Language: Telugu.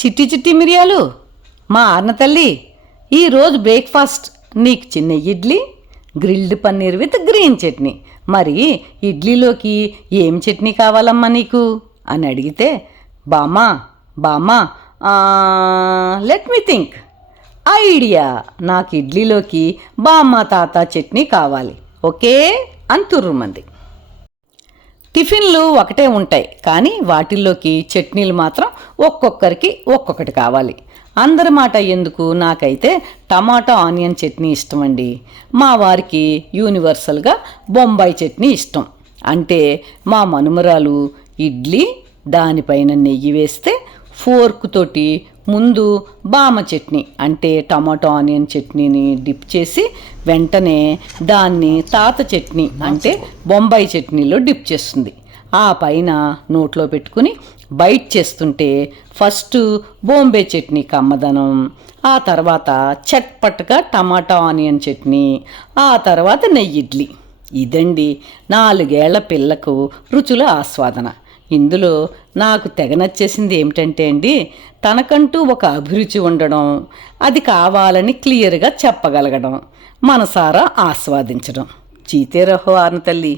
చిట్టి చిట్టి మిరియాలు, మా అన్న తల్లి, ఈరోజు బ్రేక్ఫాస్ట్ నీకు చిన్న idli, grilled paneer with green chutney. మరి ఇడ్లీలోకి ఏం చట్నీ కావాలమ్మా నీకు అని అడిగితే, బామ్మా బామ్మా లెట్ మీ థింక్, ఐడియా, నాకు ఇడ్లీలోకి బామ్మ తాత చట్నీ కావాలి, ఓకే అని తుర్రుమంది. టిఫిన్లు ఒకటే ఉంటాయి, కానీ వాటిల్లోకి చట్నీలు మాత్రం ఒక్కొక్కరికి ఒక్కొక్కటి కావాలి. అందరి మాట ఎందుకు, నాకైతే టమాటా ఆనియన్ చట్నీ ఇష్టమండి. మా వారికి యూనివర్సల్గా బొంబాయి చట్నీ ఇష్టం. అంటే మా మనుమరాలు ఇడ్లీ దానిపైన నెయ్యి వేస్తే ఫోర్క్ తోటి ముందు బామ చట్నీ అంటే టమాటో ఆనియన్ చట్నీని డిప్ చేసి వెంటనే దాన్ని తాత చట్నీ అంటే బొంబాయి చట్నీలో డిప్ చేస్తుంది. ఆ పైన నోట్లో పెట్టుకుని బైట్ చేస్తుంటే ఫస్ట్ బొంబాయి చట్నీ కమ్మదనం, ఆ తర్వాత చట్పట్గా టమాటా ఆనియన్ చట్నీ, ఆ తర్వాత నెయ్యి ఇడ్లీ. ఇదండి 4 ఏళ్ల పిల్లకు రుచుల ఆస్వాదన. ఇందులో నాకు తెగ నచ్చేసింది ఏమిటంటే అండి, తనకంటూ ఒక అభిరుచి ఉండడం, అది కావాలని క్లియర్గా చెప్పగలగడం, మనసారా ఆస్వాదించడం. జీతే రహో అన్న తల్లి.